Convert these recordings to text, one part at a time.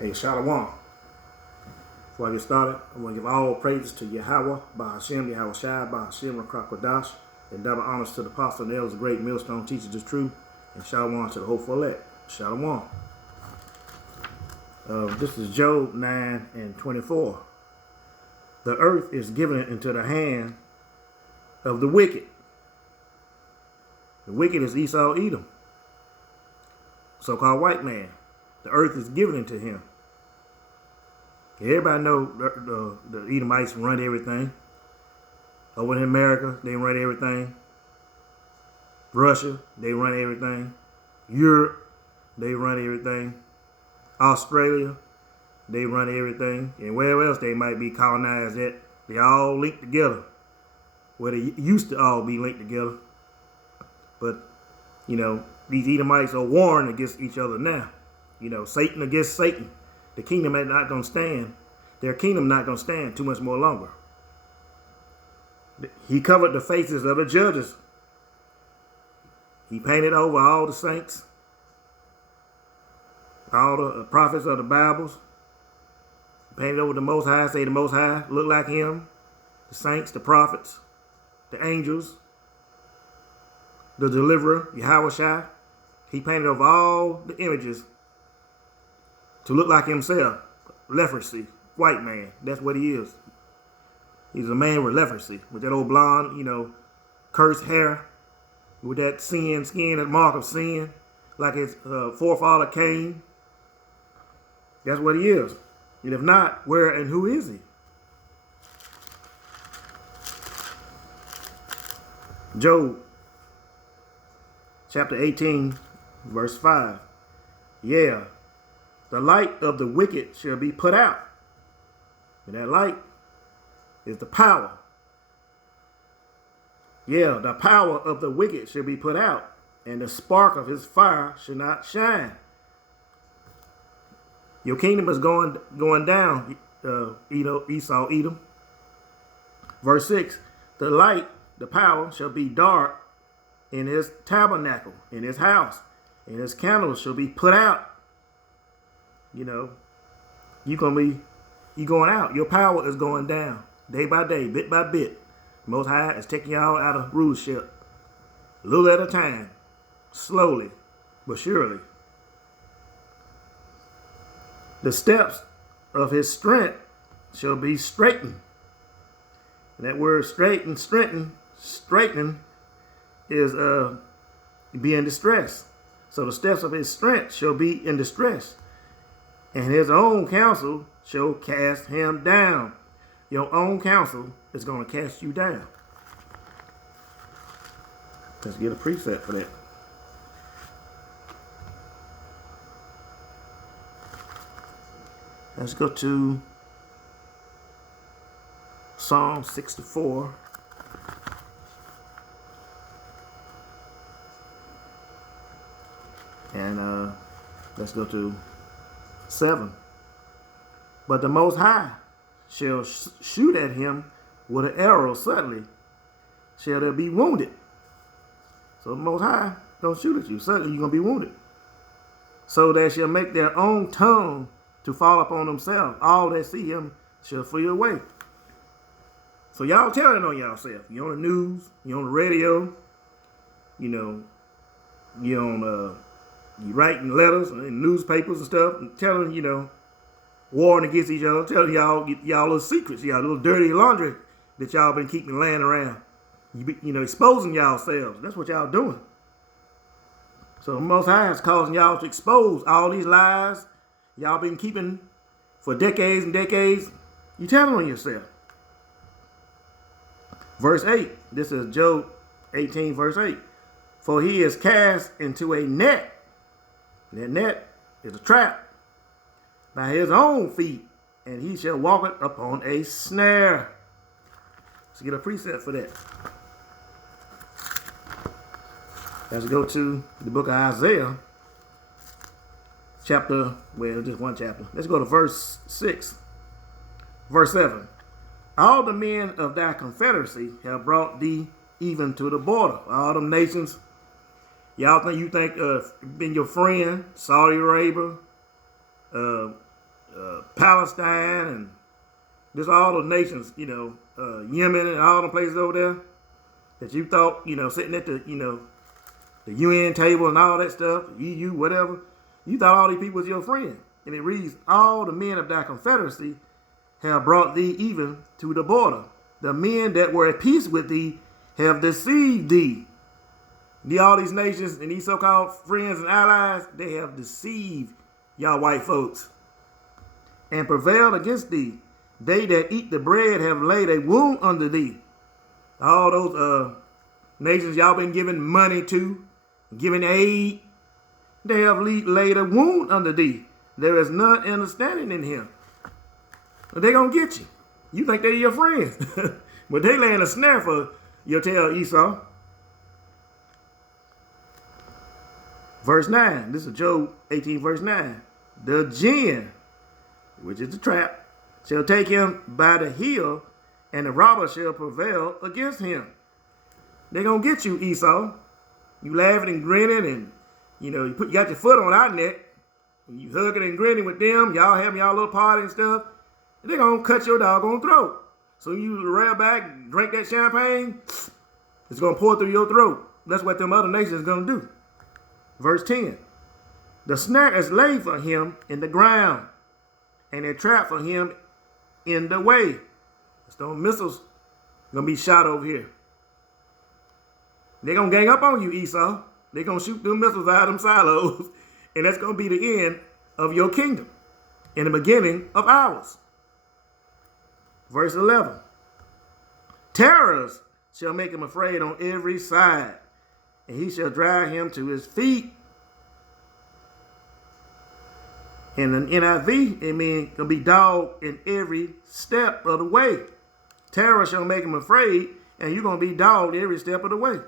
Hey, Shalom. Before I get started, I want to give all praises to Yahweh, Bahashem, Yahweh Shai, Bahashem, Rakwadash, and double honors to the apostle and elders, great millstone teachers of truth, and Shalom to the hopeful elect. Shalom. This is Job 9 and 24. The earth is given into the hand of the wicked. The wicked is Esau Edom, so-called white man. The earth is given into him. Everybody know the Edomites run everything. Over in America, they run everything. Russia, they run everything. Europe, they run everything. Australia, they run everything. And wherever else they might be colonized at, they all linked together. Where they used to all be linked together. But, you know, these Edomites are warring against each other now. You know, Satan against Satan. The kingdom is not going to stand. Their kingdom not going to stand too much more longer. He covered the faces of the judges. He painted over all the saints, all the prophets of the Bibles. He painted over the Most High, say the Most High look like him. The saints, the prophets, the angels, the deliverer, Yahweh Shai. He painted over all the images to look like himself. Leprosy, white man, that's what he is. He's a man with leprosy, with that old blonde, you know, cursed hair, with that sin skin, that mark of sin, like his forefather Cain. That's what he is. And if not, where and who is he? Job, chapter 18, verse 5. Yeah. The light of the wicked shall be put out. And that light is the power. Yeah, the power of the wicked shall be put out, and the spark of his fire shall not shine. Your kingdom is going down, Esau, Edom. Verse 6, the light, the power, shall be dark in his tabernacle, in his house, and his candles shall be put out. You know, you going out. Your power is going down day by day, bit by bit. The Most High is taking y'all out of rulership, a little at a time, slowly but surely. The steps of his strength shall be straightened. And that word straightening is be in distress. So the steps of his strength shall be in distress. And his own counsel shall cast him down. Your own counsel is going to cast you down. Let's get a precept for that. Let's go to Psalm 64. And let's go to 7. But the Most High shall shoot at him with an arrow suddenly, shall there be wounded. So the Most High don't shoot at you. Suddenly you're going to be wounded. So they shall make their own tongue to fall upon themselves. All that see him shall flee away. So y'all telling on yourself. You're on the news, you're on the radio, you know, you're on you writing letters and newspapers and stuff, and telling, you know, warring against each other, telling y'all little secrets, y'all little dirty laundry that y'all been keeping laying around. You know, exposing y'all selves. That's what y'all doing. So the Most High is causing y'all to expose all these lies y'all been keeping for decades and decades. You telling on yourself. Verse 8. This is Job 18, verse 8. For he is cast into a net. That net is a trap by his own feet, and he shall walk it upon a snare. Let's get a precept for that. Let's go to the book of Isaiah, just one chapter. Let's go to verse 6. Verse 7. All the men of thy confederacy have brought thee even to the border. All them nations, y'all think been your friend, Saudi Arabia, Palestine and just all the nations, Yemen and all the places over there that you thought, sitting at the, the UN table and all that stuff, EU, whatever, you thought all these people was your friend. And it reads, all the men of thy confederacy have brought thee even to the border. The men that were at peace with thee have deceived thee. All these nations and these so-called friends and allies, they have deceived y'all white folks and prevailed against thee. They that eat the bread have laid a wound under thee. All those nations y'all been giving money to, giving aid, they have laid a wound under thee. There is none understanding in him. But they gonna get you. You think they're your friends. But they laying a snare for your tail, Esau. Verse 9. This is Job 18, verse 9. The jinn, which is the trap, shall take him by the heel, and the robber shall prevail against him. They're going to get you, Esau. You laughing and grinning, and, you got your foot on our neck, and you hugging and grinning with them. Y'all having y'all little party and stuff. And they're going to cut your doggone throat. So you rail back and drink that champagne, it's going to pour through your throat. That's what them other nations is going to do. Verse 10. The snare is laid for him in the ground, and a trap for him in the way. Stone missiles gonna be shot over here. They're gonna gang up on you, Esau. They're gonna shoot them missiles out of them silos, and that's gonna be the end of your kingdom and the beginning of ours. Verse 11. Terrors shall make him afraid on every side, and he shall drag him to his feet. In the NIV, it means gonna be dogged in every step of the way. Terror shall make him afraid, and you're gonna be dogged every step of the way.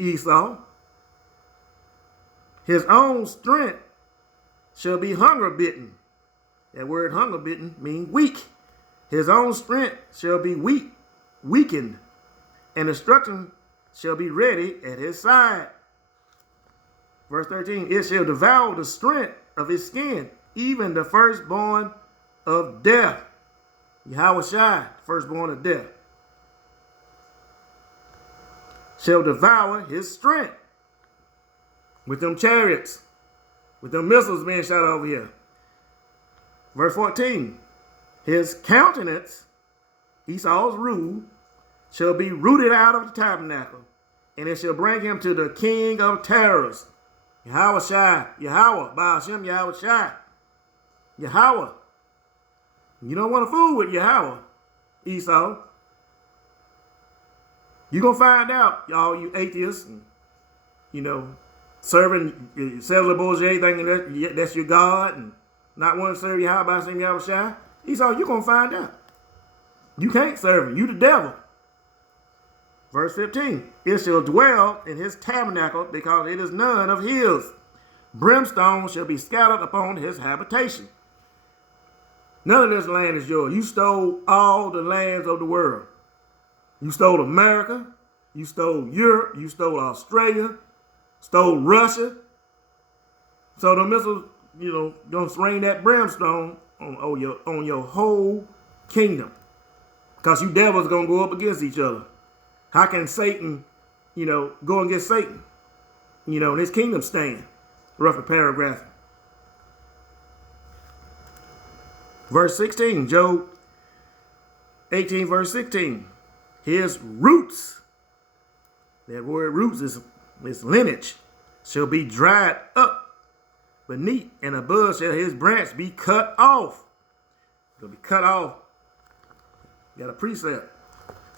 Esau. His own strength shall be hunger bitten. That word hunger bitten means weak. His own strength shall be weakened, and destruction shall be ready at his side. Verse 13, it shall devour the strength of his skin, even the firstborn of death. Yahweh Shai, firstborn of death, shall devour his strength with them chariots, with them missiles being shot over here. Verse 14, his countenance, Esau's rule, shall be rooted out of the tabernacle, and it shall bring him to the king of terrors. Yahweh Shai, Yahweh, Baal Shem, Yahweh Shai, Yahweh. You don't want to fool with Yahweh, Esau. You're going to find out, y'all, you atheists, and, serving Cesar Borgia, thinking that's your God, and not want to serve Yahweh, Baal Shem, Yahweh Shai. Esau, you're going to find out. You can't serve him. You the devil. Verse 15, it shall dwell in his tabernacle, because it is none of his. Brimstone shall be scattered upon his habitation. None of this land is yours. You stole all the lands of the world. You stole America. You stole Europe. You stole Australia. Stole Russia. So the missiles, gonna rain that brimstone on your whole kingdom. Because you devils gonna go up against each other. How can Satan, go against Satan? And his kingdom stand. Roughly paragraph. Verse 16, Job 18, verse 16. His roots, that word roots is lineage, shall be dried up beneath, and above shall his branch be cut off. It'll be cut off. Got a precept.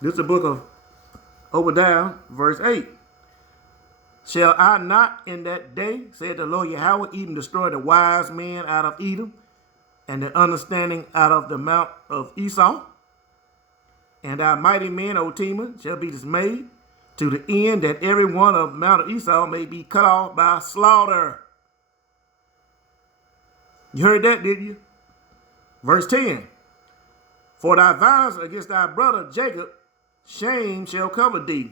This is the book of Obadiah, verse 8. Shall I not in that day, said the Lord Yahweh, even destroy the wise men out of Edom, and the understanding out of the mount of Esau? And our mighty men, O Tema, shall be dismayed, to the end that every one of Mount of Esau may be cut off by slaughter. You heard that, did you? Verse 10. For thy violence against thy brother Jacob, shame shall cover thee,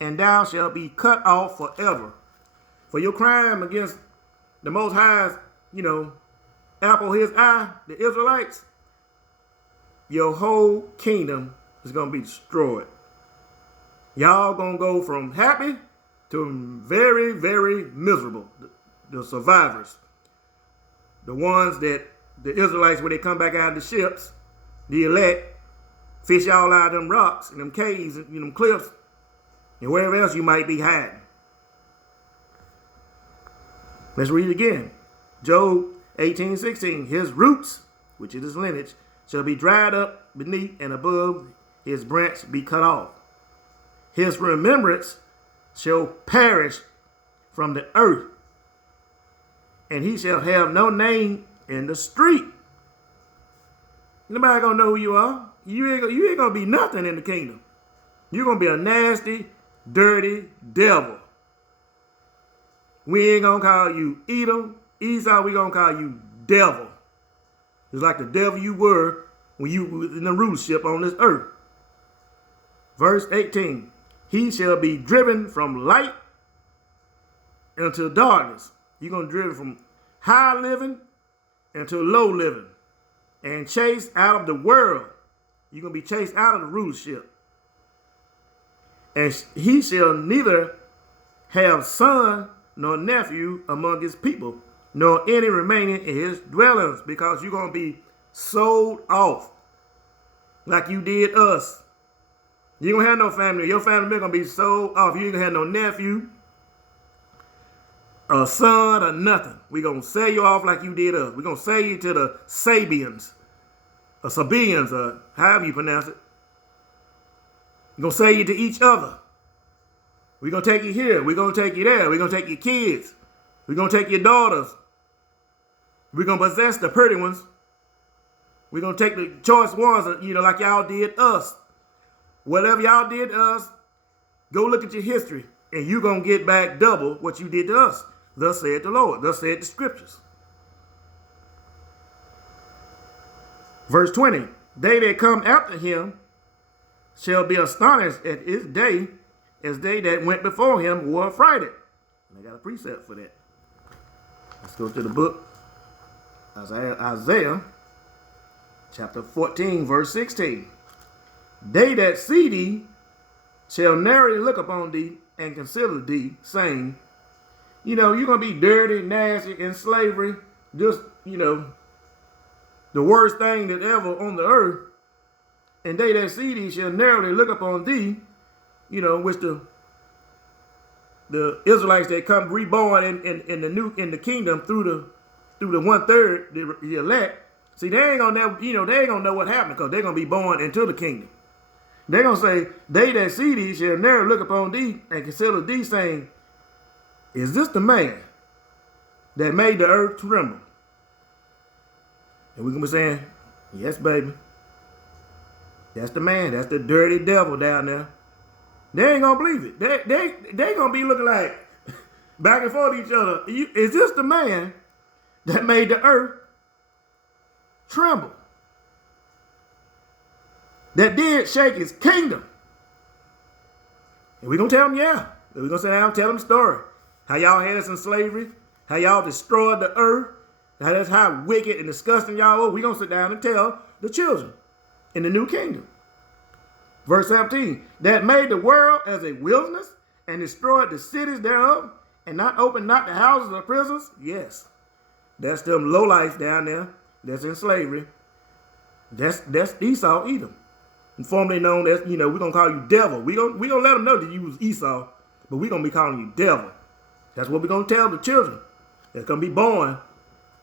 and thou shalt be cut off forever. For your crime against the Most High's, apple his eye, the Israelites, your whole kingdom is going to be destroyed. Y'all going to go from happy to very, very miserable. The survivors. The ones that the Israelites, when they come back out of the ships, the elect, fish y'all out of them rocks and them caves and them cliffs and wherever else you might be hiding. Let's read it again. Job 18:16. His roots, which is his lineage, shall be dried up beneath and above his branch be cut off. His remembrance shall perish from the earth, and he shall have no name in the street. Nobody gonna know who you are. You ain't gonna be nothing in the kingdom. You're gonna be a nasty, dirty devil. We ain't gonna call you Edom, Esau. We gonna call you devil. It's like the devil you were when you were in the rulership on this earth. Verse 18. He shall be driven from light into darkness. You're gonna be driven from high living into low living, and chased out of the world. You're going to be chased out of the rulership. And he shall neither have son nor nephew among his people, nor any remaining in his dwellings, because you're going to be sold off like you did us. You ain't going to have no family. Your family is going to be sold off. You ain't going to have no nephew, a son, or nothing. We're going to sell you off like you did us. We're going to sell you to the Sabians, or Sabians, or however you pronounce it. We're going to sell you to each other. We're going to take you here. We're going to take you there. We're going to take your kids. We're going to take your daughters. We're going to possess the pretty ones. We're going to take the choice ones, like y'all did us. Whatever y'all did to us, go look at your history, and you're going to get back double what you did to us. Thus said the Lord. Thus said the scriptures. Verse 20. They that come after him shall be astonished at his day, as they that went before him were affrighted. And I got a precept for that. Let's go to the book Isaiah chapter 14, verse 16. They that see thee shall narrowly look upon thee and consider thee, saying, you're going to be dirty, nasty, in slavery, just, the worst thing that ever on the earth. And they that see thee shall narrowly look upon thee, which the Israelites that come reborn in the kingdom through the 1/3, the elect. See, they ain't gonna know what happened, because they're gonna be born into the kingdom. They're gonna say, they that see thee shall narrowly look upon thee and consider thee, saying, is this the man that made the earth tremble? And we're gonna be saying, yes, baby. That's the man. That's the dirty devil down there. They ain't gonna believe it. They gonna be looking like back and forth each other. Is this the man that made the earth tremble? That did shake his kingdom. And we're gonna tell them, yeah. And we're gonna sit down and tell them the story. How y'all had us in slavery. How y'all destroyed the earth. That's how wicked and disgusting y'all were. We're gonna sit down and tell the children in the new kingdom. Verse 17, that made the world as a wilderness and destroyed the cities thereof, and not opened not the houses of prisons. Yes, that's them lowlifes down there that's in slavery. That's Esau, Edom. And formerly known as, we're going to call you devil. We gonna let them know that you was Esau, but we're going to be calling you devil. That's what we're going to tell the children that's going to be born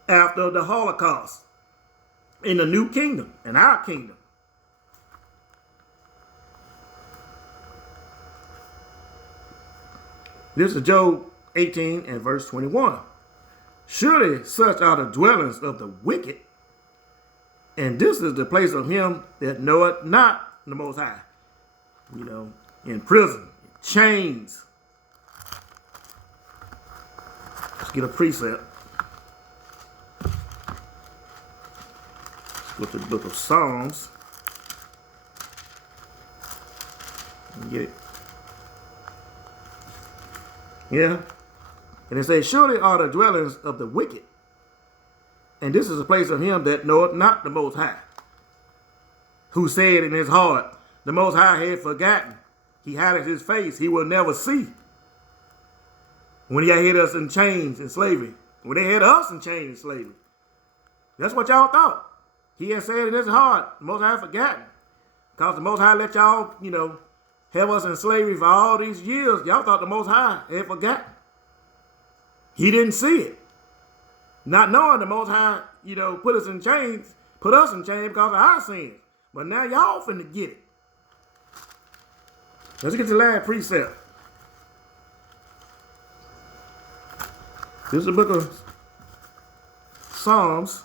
after the Holocaust in the new kingdom, in our kingdom. This is Job 18 and verse 21. Surely such are the dwellings of the wicked, and this is the place of him that knoweth not the Most High. In prison, chains. Let's get a precept. Let's go to the book of Psalms and get it. Yeah. And it says, surely are the dwellings of the wicked, And this is a place of him that knoweth not the Most High, who said in his heart, the Most High had forgotten. He hideth his face, he will never see. When he had us in chains and slavery, when they had us in chains and slavery, that's what y'all thought. He had said in his heart, the Most High had forgotten. Because the Most High let y'all, have us in slavery for all these years. Y'all thought the Most High had forgotten. He didn't see it. Not knowing the Most High, put us in chains because of our sins. But now y'all finna get it. Let's get to the last precept. This is the book of Psalms.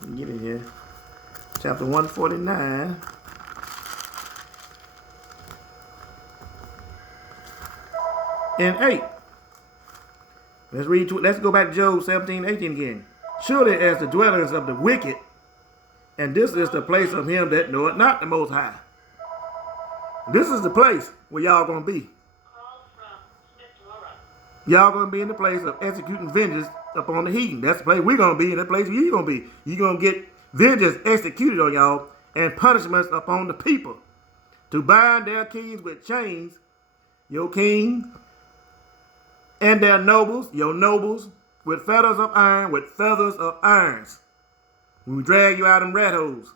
Let me get it here. Chapter 149. And 8. Let's go back to Job 17:18 again. Surely as the dwellings of the wicked, and this is the place of him that knoweth not the Most High. This is the place where y'all gonna be. Y'all gonna be in the place of executing vengeance upon the heathen. That's the place we're gonna be, in the place you're gonna be. You're gonna get vengeance executed on y'all and punishments upon the people to bind their kings with chains, your king, and their nobles, your nobles, with feathers of iron, with feathers of irons. We drag you out in rat holes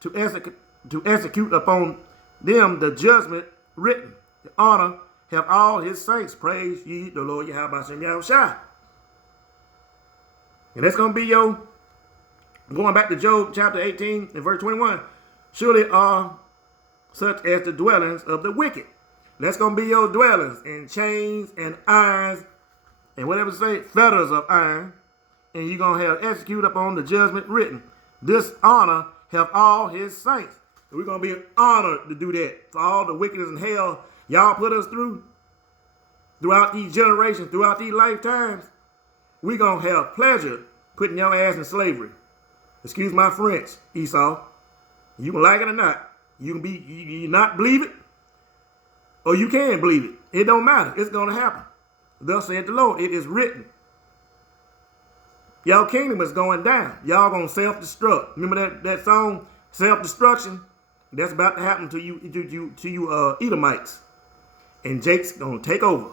to execute upon them the judgment written. The honor have all his saints. Praise ye the Lord Yahweh Shem Yahushua. And that's going to be going back to Job chapter 18 and verse 21. Surely are such as the dwellings of the wicked. That's going to be your dwellings in chains and irons and whatever say, fetters of iron. And you're going to have execute upon the judgment written. This honor have all his saints. We're going to be honored to do that. For all the wickedness and hell y'all put us throughout these generations, throughout these lifetimes, we're going to have pleasure putting your ass in slavery. Excuse my French, Esau. You can like it or not. You not believe it, or you can believe it. It don't matter. It's going to happen. Thus saith the Lord. It is written. Y'all kingdom is going down. Y'all going to self-destruct. Remember that song, Self-Destruction? That's about to happen to you Edomites. And Jake's going to take over.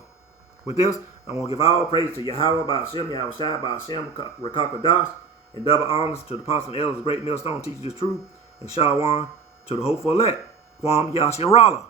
With this, I want to give all praise to Yahweh, Ba'ashem, Yahushua, Ba'ashem, Rekakadosh, and double honors to the apostles and elders, the great millstone teachers of truth, and Shalom to the hopeful elect, Kwam Yasharallah.